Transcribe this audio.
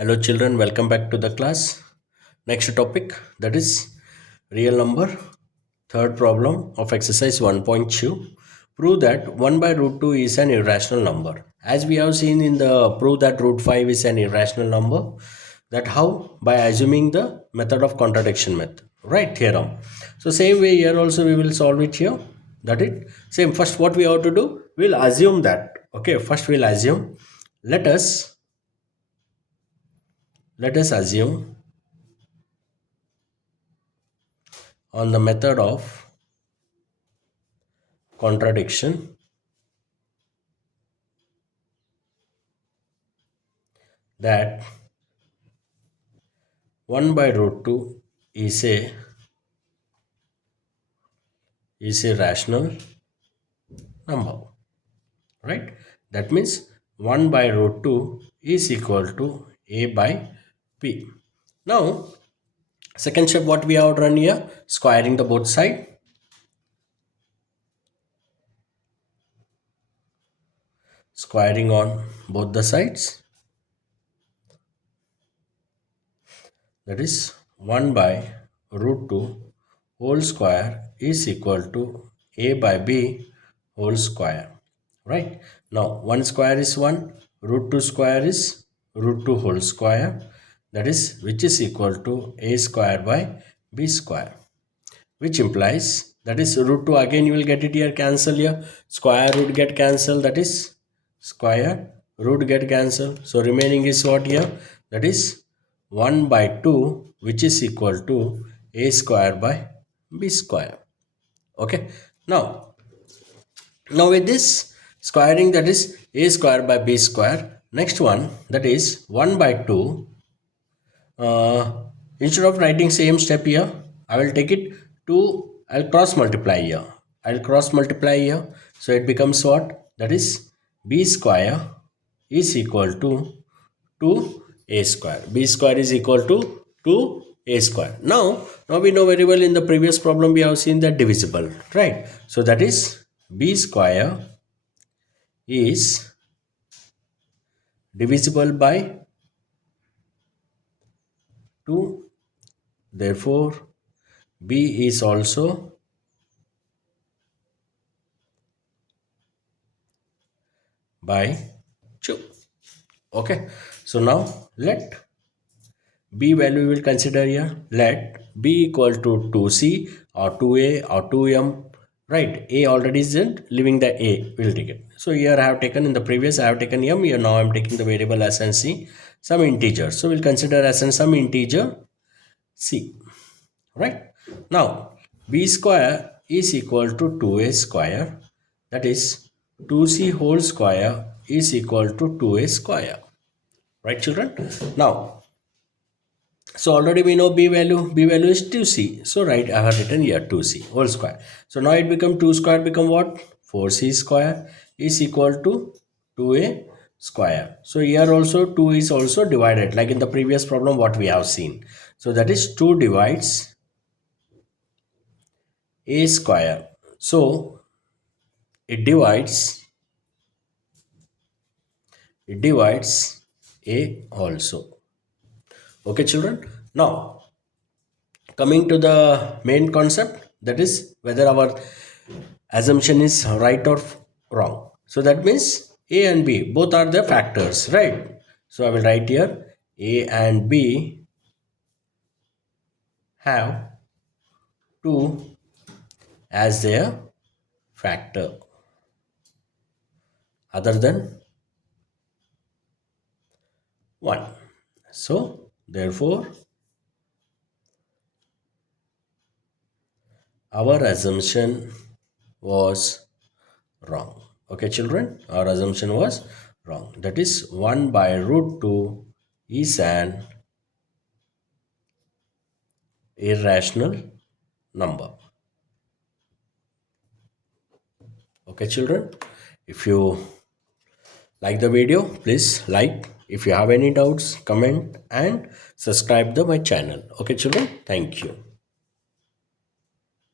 Hello children, welcome back to the class. Next topic, that is real number. Third problem of exercise 1.2. Prove that 1 by root 2 is an irrational number. As we have seen in the prove that root 5 is an irrational number, that how? By assuming the method of contradiction method, right? Theorem. So same way here also we will solve it here. That it same. First what we have to do, we'll assume that. Okay, first we'll assume. Let us assume on the method of contradiction that 1 by root 2 is a rational number, right? That means 1 by root 2 is equal to a by b. Now second step, what we have done here, squaring the both side. Squaring on both the sides, that is 1 by root 2 whole square is equal to a by b whole square, right? Now 1 square is 1, root 2 square is root 2 whole square, that is which is equal to a square by b square, which implies that is root 2, again you will get it here, cancel here, square root get cancelled, that is square root get cancelled, so remaining is what here, that is 1 by 2 which is equal to a square by b square. Okay, now with this squaring, that is a square by b square, next one, that is 1 by 2, instead of writing same step here, I will take it to, I'll cross multiply here, so it becomes what, that is b square is equal to 2a square. B square is equal to 2a square. Now we know very well, in the previous problem we have seen that divisible, right? So that is b square is divisible by 2. Therefore b is also by 2. Okay, so now let b value we will consider here, let b equal to 2c or 2a or 2m, right? A already isn't, leaving the a, will take it. So here I have taken, in the previous I have taken m, here now I am taking the variable s and c, some integer, so we'll consider s and some integer c, right? Now b square is equal to 2a square, that is 2c whole square is equal to 2a square, right children? Now so already we know b value is 2c, so right, I have written here 2c whole square. So now it become 2 square become what, 4c square is equal to 2a square. So here also 2 is also divided, like in the previous problem what we have seen. So that is 2 divides a square, so it divides a also. Okay children, now coming to the main concept, that is whether our assumption is right or wrong. So that means a and b both are the factors, right? So I will write here a and b have 2 as their factor other than 1. So therefore our assumption was wrong. Okay children, our assumption was wrong, that is 1 by root 2 is an irrational number. Okay children, if you like the video, please like. If you have any doubts, comment and subscribe to my channel. Okay children, thank you.